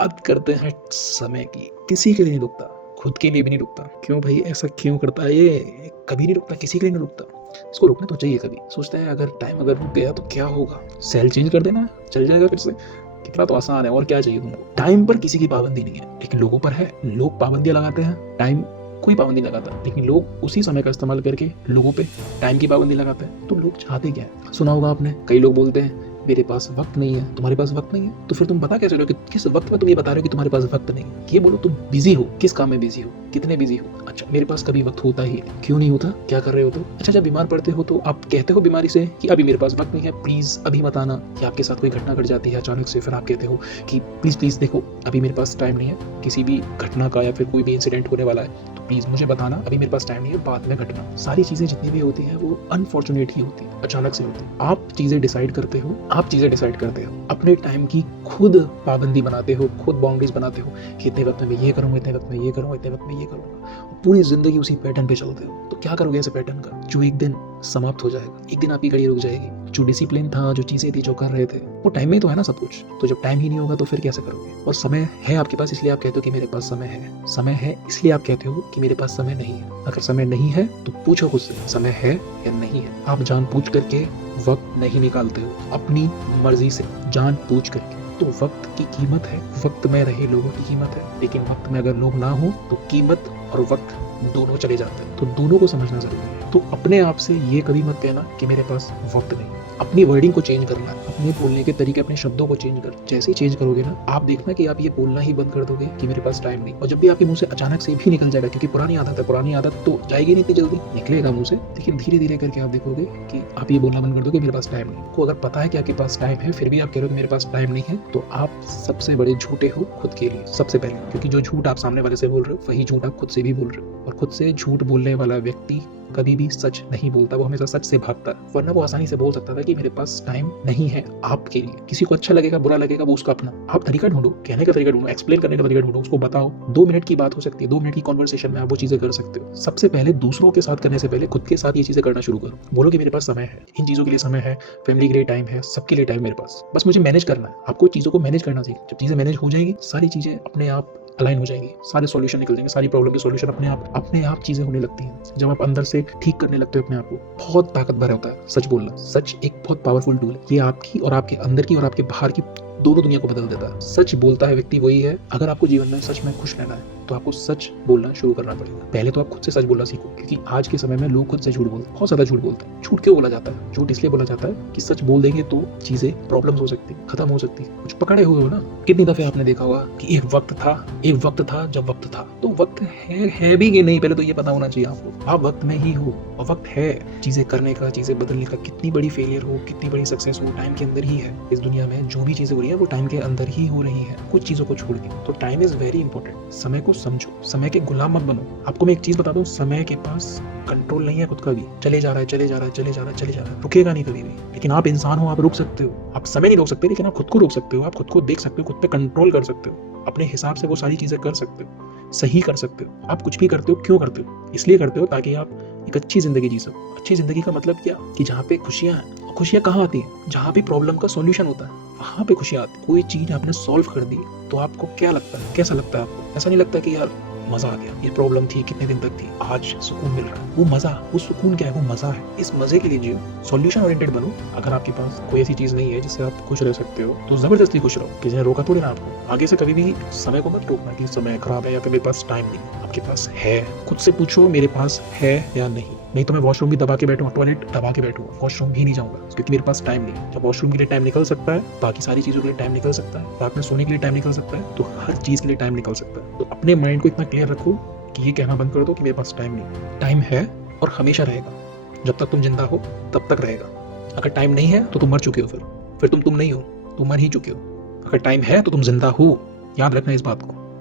बात करते हैं समय की। किसी के लिए नहीं रुकता, खुद के लिए भी नहीं रुकता। क्यों भाई ऐसा क्यों करता है ये? कभी नहीं रुकता, किसी के लिए नहीं रुकता। इसको रुकना तो चाहिए कभी। सोचता है अगर टाइम अगर रुक गया तो क्या होगा, सेल चेंज कर देना, चल जाएगा फिर से। कितना तो आसान है, और क्या चाहिए तुमको। टाइम पर किसी की पाबंदी नहीं है, लेकिन लोगों पर है। लोग पाबंदियां लगाते हैं, टाइम कोई पाबंदी लगाता, लेकिन लोग उसी समय का इस्तेमाल करके लोगों पे टाइम की पाबंदी लगाते हैं। तो लोग चाहते क्या है? सुना होगा आपने, कई लोग बोलते हैं मेरे पास वक्त नहीं है। तुम्हारे पास वक्त नहीं है तो फिर तुम बता कैसे रहे हो कि किस वक्त में तुम ये बता रहे हो कि तुम्हारे पास वक्त नहीं है? ये बोलो तुम बिजी हो, किस काम में बिजी हो, कितने बिजी हो। अच्छा, मेरे पास कभी वक्त होता ही नहीं। क्यों नहीं होता? क्या कर रहे हो तो? अच्छा, जब बीमार पड़ते हो तो आप कहते हो बीमारी से कि अभी मेरे पास वक्त नहीं है, प्लीज अभी मत आना। या आपके साथ कोई घटना घट जाती है अचानक से, फिर आप कहते हो कि प्लीज प्लीज देखो अभी मेरे पास टाइम नहीं है, किसी भी घटना का या फिर कोई भी इंसिडेंट होने वाला है तो प्लीज मुझे बताना, अभी मेरे पास टाइम नहीं है, बाद में घटना। सारी चीजें जितनी भी होती है वो अनफॉर्चुनेट ही होती है, अचानक से होती है। आप चीजें डिसाइड करते हो, अपने टाइम की खुद पाबंदी बनाते हो, खुद बाउंड्रीज बनाते हो कि इतने वक्त में मैं ये करूंगा, इतने वक्त में ये करूंगा, इतने वक्त में ये करूंगा। पूरी जिंदगी उसी पैटर्न पे चलते हो तो क्या करोगे ऐसे पैटर्न का, जो एक दिन समाप्त हो जाएगा। एक दिन आपकी गाड़ी रुक जाएगी। जो डिसिप्लिन था, जो चीजें थी, जो कर रहे थे, वो टाइम में तो है ना सब कुछ। तो जब टाइम ही नहीं होगा तो फिर कैसे करोगे? और समय है आपके पास इसलिए आप कहते हो कि मेरे पास समय है। समय है इसलिए आप कहते हो कि मेरे पास समय नहीं है। अगर समय नहीं है तो पूछो खुद से समय है या नहीं है। आप जानबूझ करके वक्त नहीं निकालते हो, अपनी मर्जी से जानबूझ करके। तो वक्त की कीमत है, वक्त में रहे लोगों की कीमत है, लेकिन वक्त में अगर लोग ना हो तो कीमत और वक्त दोनों चले जाते हैं। तो दोनों को समझना जरूरी है। तो अपने आप से ये कभी मत कहना कि मेरे पास वक्त नहीं। अपनी वर्डिंग को चेंज करना, अपने बोलने के तरीके, अपने शब्दों को चेंज कर। जैसे ही चेंज करोगे ना, आप देखना कि आप ये बोलना ही बंद कर दोगे कि मेरे पास टाइम नहीं। और जब भी आपके मुंह से अचानक से भी निकल जाएगा, क्योंकि पुरानी आदत है, पुरानी आदत तो जाएगी नहीं इतनी जल्दी, निकलेगा मुंह से, लेकिन धीरे धीरे करके आप देखोगे कि आप ये बोलना बंद कर दोगे मेरे पास टाइम नहीं। को अगर पता है कि आपके पास टाइम है फिर भी आप कह रहे हो मेरे पास टाइम नहीं है, तो आप सबसे बड़े झूठे हो खुद के लिए, सबसे पहले। क्योंकि जो झूठ आप सामने वाले से बोल रहे हो वही झूठ आप खुद से भी बोल रहे हो। और खुद से झूठ बोलने वाला व्यक्ति कभी भी सच नहीं बोलता, वो हमेशा सच से भागता है। वरना वो आसानी से बोल सकता था कि मेरे पास टाइम नहीं है आपके लिए। किसी को अच्छा लगेगा बुरा लगेगा वो उसका अपना। आप तरीका ढूंढो, कहने का तरीका ढूंढो, एक्सप्लेन करने का तरीका ढूंढो, उसको बताओ। 2 मिनट की बात हो सकती है, 2 मिनट की कॉन्वर्सेशन में आप वो चीजें कर सकते हो। सबसे पहले दूसरों के साथ करने से पहले खुद के साथ ये चीजें करना शुरू करो। बोलो कि मेरे पास समय है, इन चीजों के लिए समय है, फैमिली के लिए टाइम है, सबके लिए टाइम मेरे पास, बस मुझे मैनेज करना है। आपको चीजों को मैनेज करना चाहिए। जब चीजें मैनेज हो जाएंगी, सारी चीजें अपने आप अलाइन हो जाएंगी, सारे सॉल्यूशन निकल जाएंगे, सारी प्रॉब्लम के सॉल्यूशन अपने आप चीजें होने लगती हैं। जब आप अंदर से ठीक करने लगते हो अपने आप को, बहुत ताकतवर होता है सच बोलना। सच एक बहुत पावरफुल टूल है। ये आपकी और आपके अंदर की और आपके बाहर की दोनों दुनिया को बदल देता है। सच बोलता है व्यक्ति वही है। अगर आपको जीवन में सच में खुश रहना है तो आपको सच बोलना शुरू करना पड़ेगा। पहले तो आप खुद से सच बोलना सीखो, क्योंकि आज के समय में लोग खुद से झूठ बोलते हैं, बहुत ज्यादा झूठ बोलते हैं। झूठ क्यों बोला जाता है? झूठ इसलिए बोला जाता है कि सच बोल देंगे तो चीजें प्रॉब्लम्स हो सकती है, खत्म हो सकती है। कुछ पकड़े हुए हो ना। कितनी दफे आपने देखा होगा कि एक वक्त था जब वक्त था। तो वक्त है भी कि नहीं, पहले तो ये पता होना चाहिए आपको। आप वक्त में ही हो और वक्त है चीजें करने का, चीजें बदलने का। कितनी बड़ी फेलियर हो, कितनी बड़ी सक्सेस हो, टाइम के अंदर ही है। इस दुनिया में जो भी चीजें हो रही है वो टाइम के अंदर ही हो रही है, कुछ चीजों को छोड़ के। तो टाइम इज वेरी इंपॉर्टेंट। समय को समझो, समय के गुलाम मत बनो। आपको मैं एक चीज बता दूं, समय के पास कंट्रोल नहीं है खुद का भी। चले जा रहा है, रुकेगा नहीं कभी भी। लेकिन आप इंसान हो, आप रुक सकते हो। आप समय नहीं रोक सकते, लेकिन आप खुद को रोक सकते हो। आप खुद को देख सकते हो, खुद पे कंट्रोल कर सकते हो, अपने हिसाब से वो सारी चीजें कर सकते हो, सही कर सकते हो। आप कुछ भी करते हो, क्यों करते हो? इसलिए करते हो ताकि आप एक अच्छी जिंदगी जी सको। अच्छी जिंदगी का मतलब क्या? कि जहाँ पे खुशियां हैं। और खुशियां कहाँ आती है? जहाँ पे प्रॉब्लम का सॉल्यूशन होता है, वहां पे खुशियां आती है। कोई चीज आपने सॉल्व कर दी तो आपको क्या लगता है, कैसा लगता है आपको? ऐसा नहीं लगता कि यार मजा आ गया, ये प्रॉब्लम थी कितने दिन तक थी, आज सुकून मिल रहा है। वो मजा, वो सुकून क्या है? वो मजा है। इस मजे के लिए जियो, सॉल्यूशन ओरिएंटेड बनो। अगर आपके पास कोई ऐसी चीज नहीं है जिससे आप खुश रह सकते हो तो जबरदस्ती खुश रहो। किसी ने रोका थोड़ी ना आपको। आगे से कभी भी समय को मत टोकना कि समय खराब है या फिर मेरे पास टाइम नहीं। आपके पास है, खुद से पूछो मेरे पास है या नहीं तो मैं वॉशरूम भी दबा के बैठूंगा, टॉयलेट दबा के बैठूंगा, वॉशरूम भी नहीं जाऊंगा क्योंकि मेरे पास टाइम नहीं। जब वॉशरूम के लिए टाइम निकल सकता है, बाकी सारी चीजों के लिए टाइम निकल सकता है, रात में सोने के लिए टाइम निकल सकता है, तो हर चीज के लिए टाइम निकल सकता है। तो अपने माइंड को इतना क्लियर रखो कि ये कहना बंद कर दो कि मेरे पास टाइम नहीं। टाइम है और हमेशा रहेगा। जब तक तुम जिंदा हो तब तक रहेगा। अगर टाइम नहीं है तो तुम मर चुके हो, फिर तुम नहीं हो, तुम मर ही चुके हो। अगर टाइम है तो तुम जिंदा हो। याद रखना इस बात को।